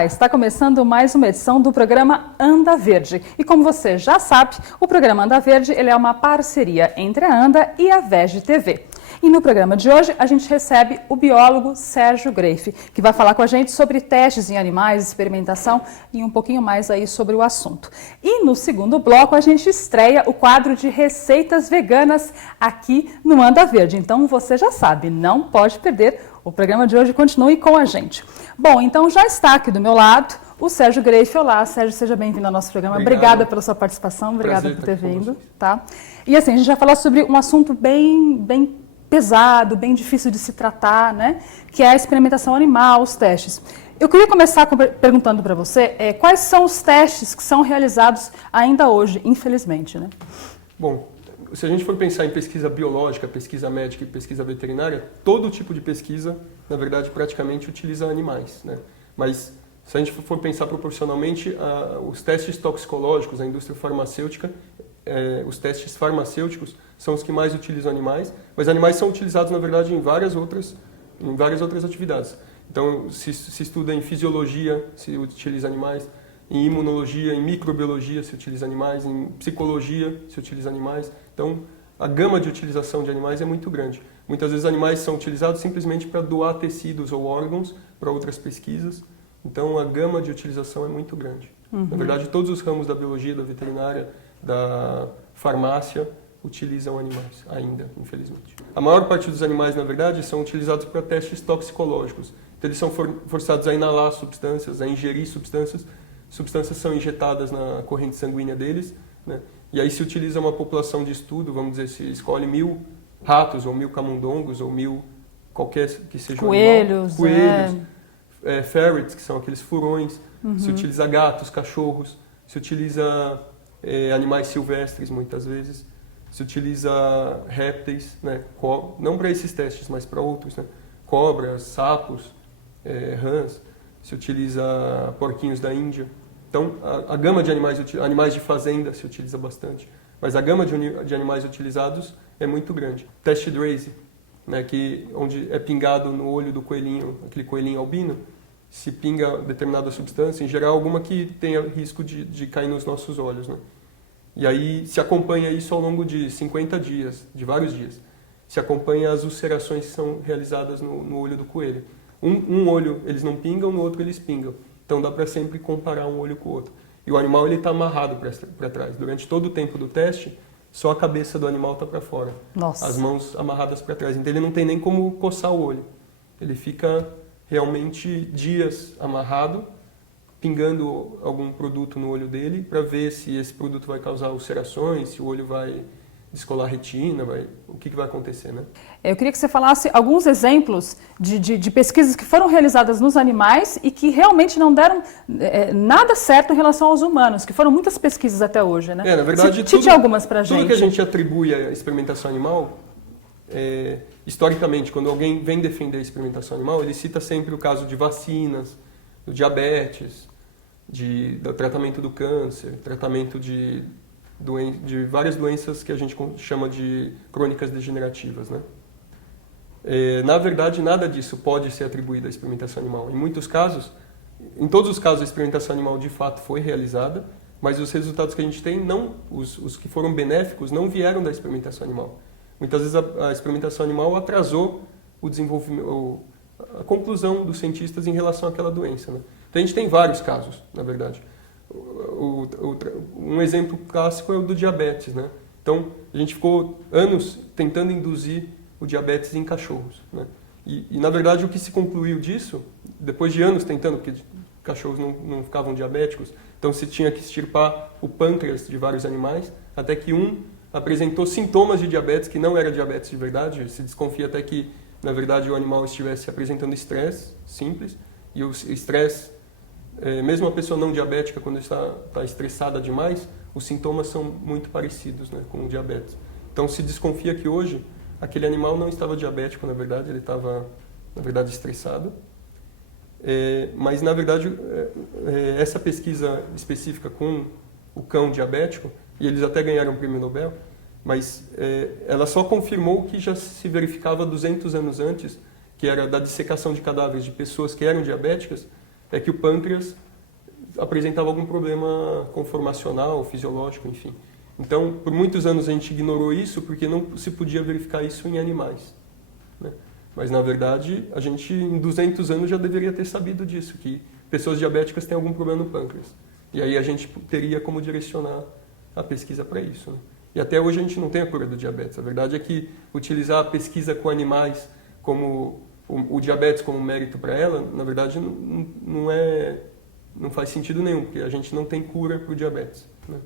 Olá, está começando mais uma edição do programa Anda Verde. E como você já sabe, o programa Anda Verde ele é uma parceria entre a Anda e a VEG TV. E no programa de hoje a gente recebe o biólogo Sérgio Greife, que vai falar com a gente sobre testes em animais, experimentação e um pouquinho mais aí sobre o assunto. E no segundo bloco a gente estreia o quadro de receitas veganas aqui no Anda Verde. Então você já sabe, não pode perder. O programa de hoje continue com a gente. Bom, então já está aqui do meu lado o Sérgio Greife. Olá, Sérgio, seja bem-vindo ao nosso programa. Obrigada pela sua participação, obrigada por ter vindo. Tá? E assim, a gente vai falar sobre um assunto bem pesado, bem difícil de se tratar, né? Que é a experimentação animal, os testes. Eu queria começar perguntando para você quais são os testes que são realizados ainda hoje, infelizmente, né? Bom, se a gente for pensar em pesquisa biológica, pesquisa médica e pesquisa veterinária, todo tipo de pesquisa, na verdade, praticamente utiliza animais, né? Mas se a gente for pensar proporcionalmente, os testes toxicológicos, a indústria farmacêutica, os testes farmacêuticos são os que mais utilizam animais, mas animais são utilizados, na verdade, em várias outras atividades. Então, se estuda em fisiologia, se utiliza animais, em imunologia, em microbiologia se utiliza animais, em psicologia se utiliza animais. Então, a gama de utilização de animais é muito grande. Muitas vezes animais são utilizados simplesmente para doar tecidos ou órgãos para outras pesquisas. Então, a gama de utilização é muito grande. Na verdade, todos os ramos da biologia, da veterinária, da farmácia utilizam animais ainda, infelizmente. A maior parte dos animais, na verdade, são utilizados para testes toxicológicos. Então, eles são forçados a inalar substâncias, a ingerir substâncias. Substâncias são injetadas na corrente sanguínea deles, né? E aí se utiliza uma população de estudo, vamos dizer, se escolhe 1000 ratos, ou 1000 camundongos, ou 1000 qualquer que seja coelhos, um animal. Coelhos, ferrets, que são aqueles furões, se utiliza gatos, cachorros, se utiliza animais silvestres muitas vezes, se utiliza répteis, né? Não para esses testes, mas para outros, né? Cobras, sapos, rãs, se utiliza porquinhos da Índia. Então, a gama de animais de fazenda se utiliza bastante, mas a gama de animais utilizados é muito grande. Teste Draze, né, onde é pingado no olho do coelhinho, aquele coelhinho albino, se pinga determinada substância, em geral alguma que tenha risco de cair nos nossos olhos, né? E aí se acompanha isso ao longo de 50 dias, de vários dias. Se acompanha as ulcerações que são realizadas no olho do coelho. Um olho eles não pingam, no outro eles pingam. Então dá para sempre comparar um olho com o outro. E o animal ele está amarrado para trás. Durante todo o tempo do teste, só a cabeça do animal está para fora. Nossa. As mãos amarradas para trás. Então ele não tem nem como coçar o olho. Ele fica realmente dias amarrado, pingando algum produto no olho dele para ver se esse produto vai causar ulcerações, se o olho vai descolar a retina, o que vai acontecer, né? Eu queria que você falasse alguns exemplos de pesquisas que foram realizadas nos animais e que realmente não deram nada certo em relação aos humanos, que foram muitas pesquisas até hoje, né? Na verdade, cite algumas pra gente. Tudo que a gente atribui à experimentação animal, historicamente, quando alguém vem defender a experimentação animal, ele cita sempre o caso de vacinas, do diabetes, do tratamento do câncer, tratamento de várias doenças que a gente chama de crônicas degenerativas, né? Na verdade, nada disso pode ser atribuído à experimentação animal. Em todos os casos, a experimentação animal de fato foi realizada, mas os resultados que a gente tem, os que foram benéficos, não vieram da experimentação animal. Muitas vezes a experimentação animal atrasou o desenvolvimento, a conclusão dos cientistas em relação àquela doença, né? Então a gente tem vários casos, na verdade. Um exemplo clássico é o do diabetes, né? Então, a gente ficou anos tentando induzir o diabetes em cachorros, né? E na verdade, o que se concluiu disso, depois de anos tentando, porque cachorros não ficavam diabéticos, então se tinha que extirpar o pâncreas de vários animais, até que um apresentou sintomas de diabetes que não era diabetes de verdade. Se desconfia até que, na verdade, o animal estivesse apresentando estresse simples, e o estresse, mesmo a pessoa não diabética, quando está estressada demais, os sintomas são muito parecidos, né, com o diabetes. Então se desconfia que hoje aquele animal não estava diabético, na verdade, ele estava, na verdade, estressado. Mas, na verdade, essa pesquisa específica com o cão diabético, e eles até ganharam o prêmio Nobel, mas ela só confirmou o que já se verificava 200 anos antes, que era da dissecação de cadáveres de pessoas que eram diabéticas, é que o pâncreas apresentava algum problema conformacional, fisiológico, enfim. Então, por muitos anos a gente ignorou isso porque não se podia verificar isso em animais, né? Mas, na verdade, a gente em 200 anos já deveria ter sabido disso, que pessoas diabéticas têm algum problema no pâncreas. E aí a gente teria como direcionar a pesquisa para isso, né? E até hoje a gente não tem a cura do diabetes. A verdade é que utilizar a pesquisa com animais como o diabetes como mérito para ela, na verdade, não faz sentido nenhum, porque a gente não tem cura para o diabetes, né?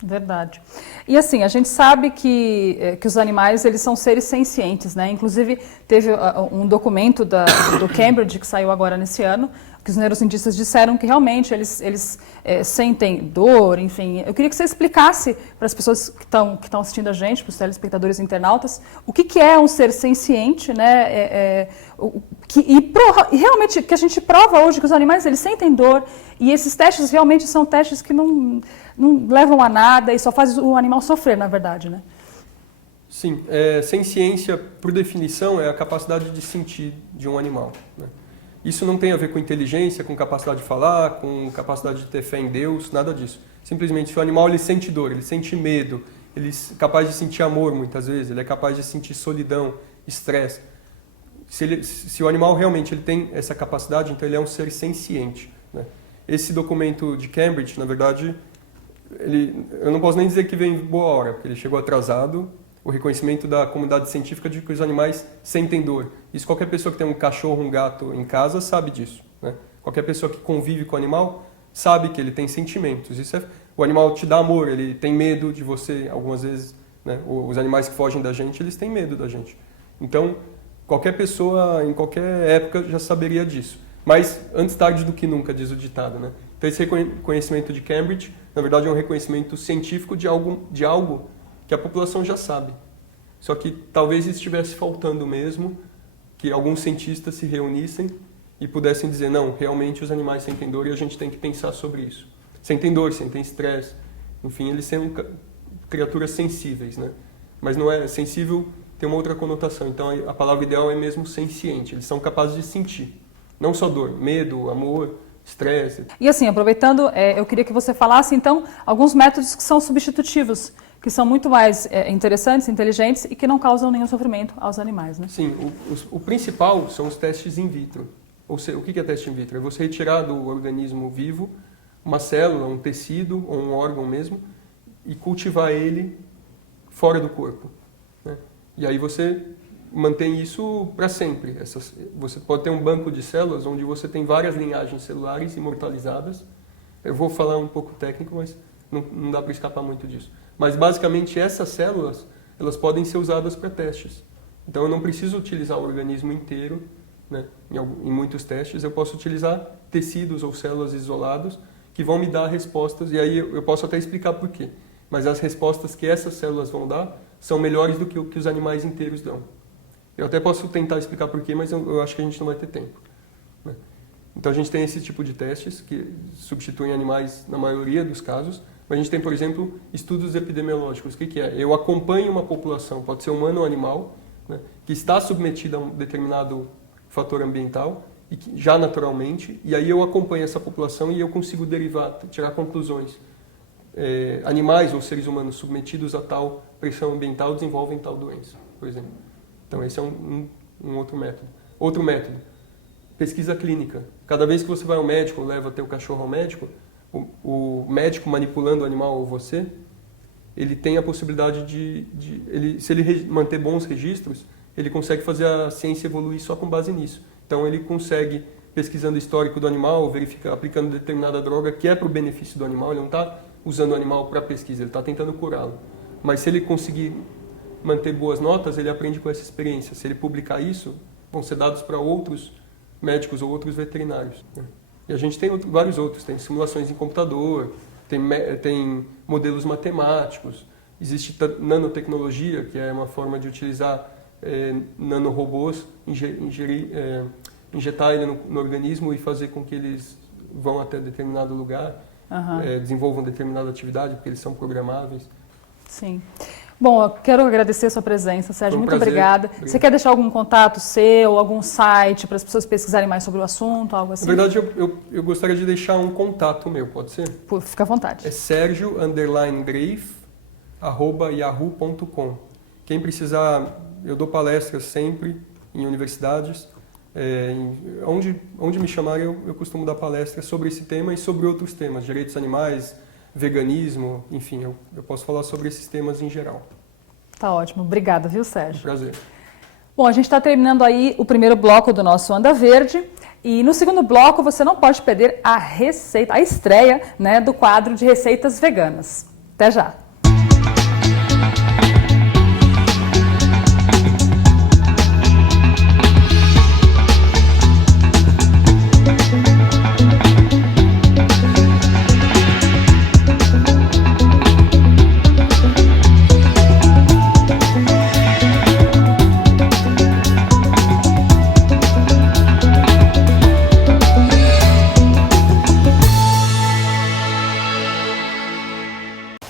Verdade. E assim, a gente sabe que os animais, eles são seres sencientes, né? Inclusive, teve um documento do Cambridge, que saiu agora nesse ano, que os neurocientistas disseram que realmente eles sentem dor, enfim. Eu queria que você explicasse para as pessoas que estão assistindo a gente, para os telespectadores e internautas, o que é um ser senciente, né? E realmente, que a gente prova hoje que os animais, eles sentem dor, e esses testes realmente são testes que não levam a nada e só fazem o animal sofrer, na verdade, né? Sim, senciência, por definição, é a capacidade de sentir de um animal, né? Isso não tem a ver com inteligência, com capacidade de falar, com capacidade de ter fé em Deus, nada disso. Simplesmente, se o animal ele sente dor, ele sente medo, ele é capaz de sentir amor muitas vezes, ele é capaz de sentir solidão, estresse. Se o animal realmente ele tem essa capacidade, então ele é um ser senciente, né? Esse documento de Cambridge, na verdade, eu não posso nem dizer que veio em boa hora, porque ele chegou atrasado. O reconhecimento da comunidade científica de que os animais sentem dor. Isso qualquer pessoa que tem um cachorro, um gato em casa sabe disso, né? Qualquer pessoa que convive com o animal sabe que ele tem sentimentos. O animal te dá amor, ele tem medo de você algumas vezes, né? Os animais que fogem da gente, eles têm medo da gente. Então, qualquer pessoa em qualquer época já saberia disso. Mas antes tarde do que nunca, diz o ditado, né? Então esse reconhecimento de Cambridge, na verdade, é um reconhecimento científico de algo que a população já sabe. Só que talvez estivesse faltando mesmo que alguns cientistas se reunissem e pudessem dizer, não, realmente os animais sentem dor e a gente tem que pensar sobre isso. Sentem dor, sentem estresse, enfim, eles são criaturas sensíveis, né? Mas não é sensível, tem uma outra conotação. Então a palavra ideal é mesmo senciente, eles são capazes de sentir. Não só dor, medo, amor, estresse. E assim, aproveitando, eu queria que você falasse, então, alguns métodos que são substitutivos, que são muito mais interessantes, inteligentes e que não causam nenhum sofrimento aos animais, né? Sim, o principal são os testes in vitro. Ou seja, o que é teste in vitro? É você retirar do organismo vivo uma célula, um tecido ou um órgão mesmo e cultivar ele fora do corpo, né? E aí você mantém isso para sempre. Você pode ter um banco de células onde você tem várias linhagens celulares imortalizadas. Eu vou falar um pouco técnico, mas não dá para escapar muito disso. Mas basicamente essas células, elas podem ser usadas para testes. Então eu não preciso utilizar o organismo inteiro, né? Em muitos testes eu posso utilizar tecidos ou células isolados que vão me dar respostas, e aí eu posso até explicar por quê. Mas as respostas que essas células vão dar são melhores do que o que os animais inteiros dão. Eu até posso tentar explicar por quê, mas eu acho que a gente não vai ter tempo, né? Então a gente tem esse tipo de testes que substituem animais na maioria dos casos. Mas a gente tem, por exemplo, estudos epidemiológicos. O que é? Eu acompanho uma população, pode ser humano ou animal, né, que está submetida a um determinado fator ambiental, e já naturalmente, e aí eu acompanho essa população e eu consigo tirar conclusões. Animais ou seres humanos submetidos a tal pressão ambiental desenvolvem tal doença, por exemplo. Então esse é um outro método. Outro método, pesquisa clínica. Cada vez que você vai ao médico ou leva teu cachorro ao médico, o médico manipulando o animal ou você, ele tem a possibilidade se ele manter bons registros, ele consegue fazer a ciência evoluir só com base nisso. Então ele consegue, pesquisando o histórico do animal, aplicando determinada droga que é para o benefício do animal, ele não está usando o animal para pesquisa, ele está tentando curá-lo. Mas se ele conseguir manter boas notas, ele aprende com essa experiência. Se ele publicar isso, vão ser dados para outros médicos ou outros veterinários, né? E a gente tem vários outros, tem simulações em computador, tem modelos matemáticos, existe nanotecnologia, que é uma forma de utilizar nanorobôs, injetar ele no organismo e fazer com que eles vão até determinado lugar, desenvolvam determinada atividade, porque eles são programáveis. Sim. Bom, eu quero agradecer a sua presença, Sérgio. Muito prazer. obrigada. Você quer deixar algum contato seu, algum site para as pessoas pesquisarem mais sobre o assunto, algo assim? Na verdade, eu gostaria de deixar um contato meu, pode ser? Fica à vontade. É sergio_greif@yahoo.com. Quem precisar, eu dou palestras sempre em universidades. Onde me chamarem, eu costumo dar palestras sobre esse tema e sobre outros temas, direitos animais, veganismo, enfim, eu posso falar sobre esses temas em geral. Tá ótimo. Obrigada, viu, Sérgio? Prazer. Bom, a gente está terminando aí o primeiro bloco do nosso Anda Verde. E no segundo bloco você não pode perder a estreia, né, do quadro de receitas veganas. Até já!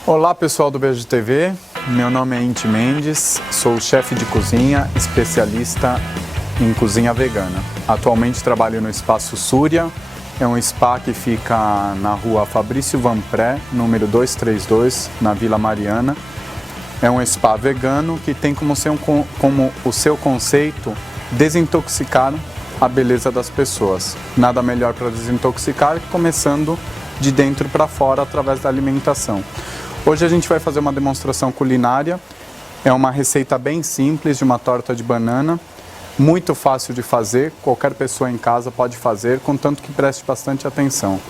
Olá pessoal do Veja TV, meu nome é Inti Mendes, sou chefe de cozinha, especialista em cozinha vegana. Atualmente trabalho no Espaço Súria, é um spa que fica na rua Fabrício Vanpré, número 232, na Vila Mariana. É um spa vegano que tem como o seu conceito desintoxicar a beleza das pessoas. Nada melhor para desintoxicar que começando de dentro para fora através da alimentação. Hoje a gente vai fazer uma demonstração culinária, é uma receita bem simples de uma torta de banana, muito fácil de fazer, qualquer pessoa em casa pode fazer, contanto que preste bastante atenção.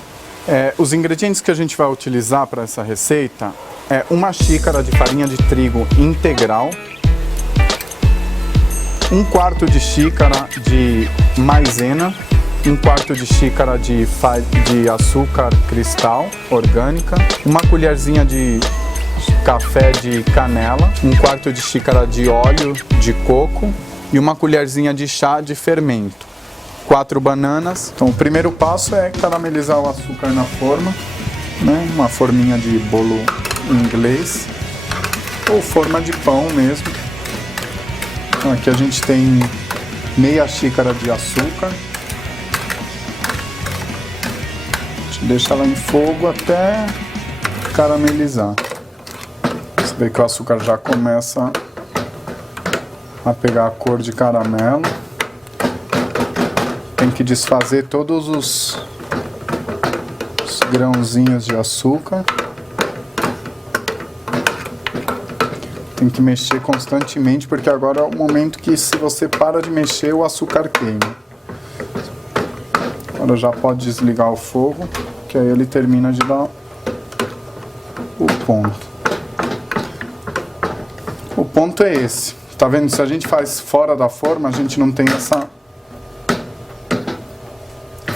Os ingredientes que a gente vai utilizar para essa receita é 1 xícara de farinha de trigo integral, 1/4 de xícara de maisena, 1/4 de xícara de açúcar cristal orgânica, 1 colherzinha de café de canela, 1/4 de xícara de óleo de coco e 1 colherzinha de chá de fermento. 4 bananas. Então o primeiro passo é caramelizar o açúcar na forma, né? Uma forminha de bolo inglês ou forma de pão mesmo. Então aqui a gente tem meia xícara de açúcar. Deixa ela em fogo até caramelizar. Você vê que o açúcar já começa a pegar a cor de caramelo. Tem que desfazer todos os grãozinhos de açúcar. Tem que mexer constantemente, porque agora é o momento que, se você para de mexer, o açúcar queima. Agora já pode desligar o fogo, que aí ele termina de dar o ponto. O ponto é esse. Tá vendo? Se a gente faz fora da forma, a gente não tem essa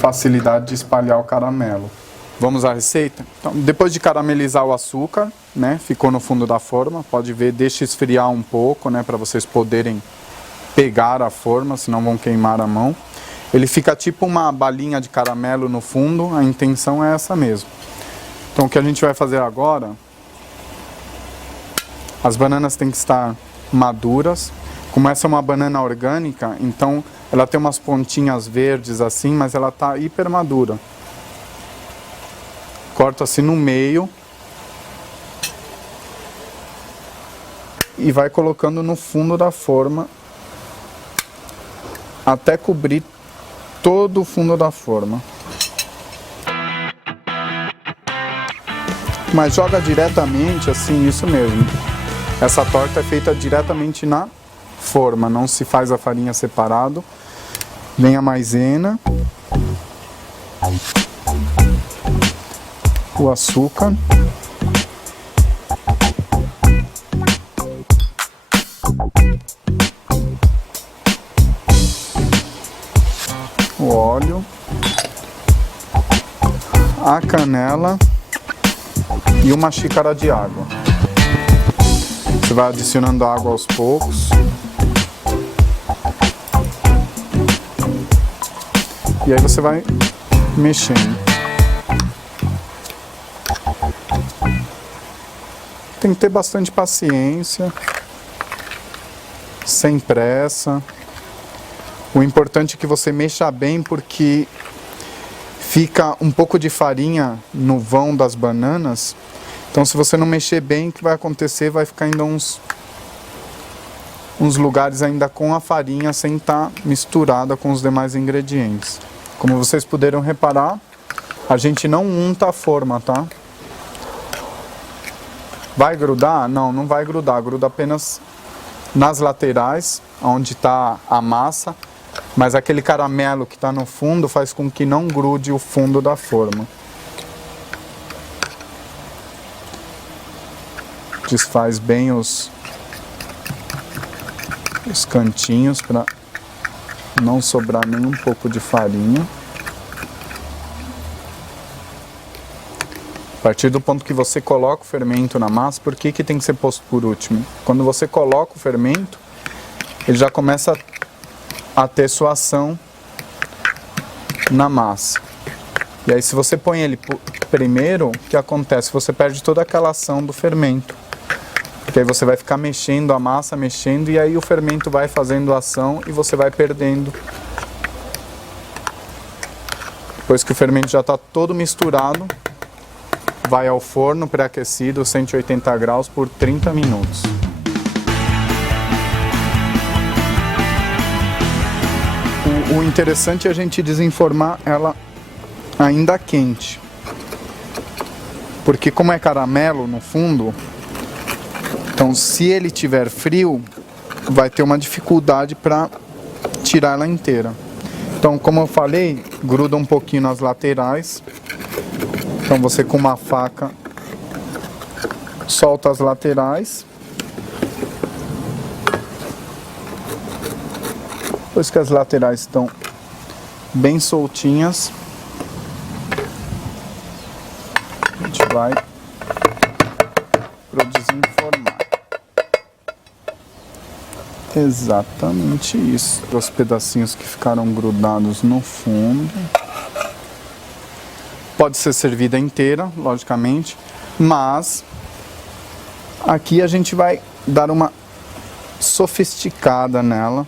facilidade de espalhar o caramelo. Vamos à receita? Então, depois de caramelizar o açúcar, né, ficou no fundo da forma, pode ver, deixa esfriar um pouco, né, para vocês poderem pegar a forma, senão vão queimar a mão. Ele fica tipo uma balinha de caramelo no fundo, a intenção é essa mesmo. Então o que a gente vai fazer agora, as bananas têm que estar maduras. Como essa é uma banana orgânica, então ela tem umas pontinhas verdes assim, mas ela está hiper madura. Corta assim no meio e vai colocando no fundo da forma até cobrir todo o fundo da forma. Mas joga diretamente, assim, isso mesmo. Essa torta é feita diretamente na forma, não se faz a farinha separado. Vem a maisena, o açúcar, o óleo, a canela e 1 xícara de água. Você vai adicionando água aos poucos. E aí você vai mexendo. Tem que ter bastante paciência, sem pressa. O importante é que você mexa bem, porque fica um pouco de farinha no vão das bananas. Então, se você não mexer bem, o que vai acontecer? Vai ficar ainda uns lugares ainda com a farinha sem estar misturada com os demais ingredientes. Como vocês puderam reparar, a gente não unta a forma, tá? Vai grudar? Não, não vai grudar. Gruda apenas nas laterais, onde está a massa. Mas aquele caramelo que está no fundo faz com que não grude o fundo da forma. Desfaz bem os cantinhos para não sobrar nem um pouco de farinha. A partir do ponto que você coloca o fermento na massa, por que tem que ser posto por último? Quando você coloca o fermento, ele já começa a ter sua ação na massa. E aí, se você põe ele primeiro, o que acontece? Você perde toda aquela ação do fermento. Porque aí você vai ficar mexendo a massa, mexendo, e aí o fermento vai fazendo ação e você vai perdendo. Depois que o fermento já está todo misturado, vai ao forno pré-aquecido, 180 graus, por 30 minutos. O interessante é a gente desenformar ela ainda quente. Porque como é caramelo no fundo, então se ele tiver frio, vai ter uma dificuldade para tirar ela inteira. Então, como eu falei, gruda um pouquinho nas laterais. Então você com uma faca solta as laterais. Depois que as laterais estão bem soltinhas, a gente vai pro desenformar. Exatamente isso. Os pedacinhos que ficaram grudados no fundo. Pode ser servida inteira, logicamente, mas aqui a gente vai dar uma sofisticada nela,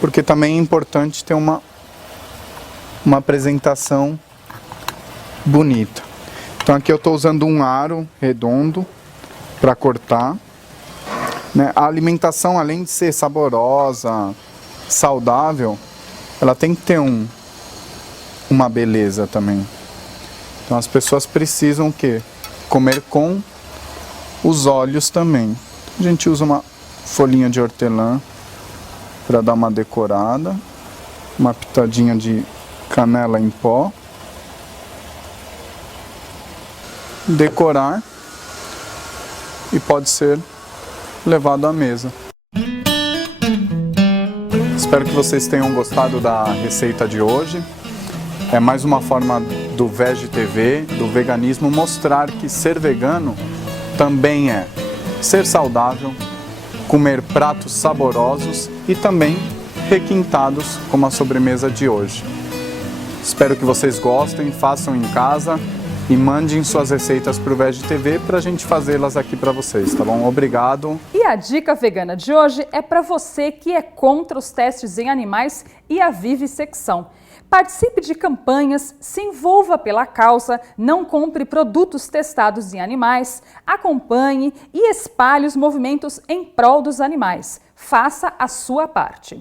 porque também é importante ter uma apresentação bonita. Então aqui eu estou usando um aro redondo para cortar, né? A alimentação, além de ser saborosa, saudável, ela tem que ter uma beleza também. Então as pessoas precisam o quê? Comer com os olhos também. A gente usa uma folhinha de hortelã para dar uma decorada, uma pitadinha de canela em pó, decorar, e pode ser levado à mesa. Espero que vocês tenham gostado da receita de hoje. É mais uma forma do VegTV, do veganismo, mostrar que ser vegano também é ser saudável, comer pratos saborosos e também requintados, como a sobremesa de hoje. Espero que vocês gostem, façam em casa e mandem suas receitas para o VegTV para a gente fazê-las aqui para vocês, tá bom? Obrigado! E a dica vegana de hoje é para você que é contra os testes em animais e a vivissecção. Participe de campanhas, se envolva pela causa, não compre produtos testados em animais, acompanhe e espalhe os movimentos em prol dos animais. Faça a sua parte.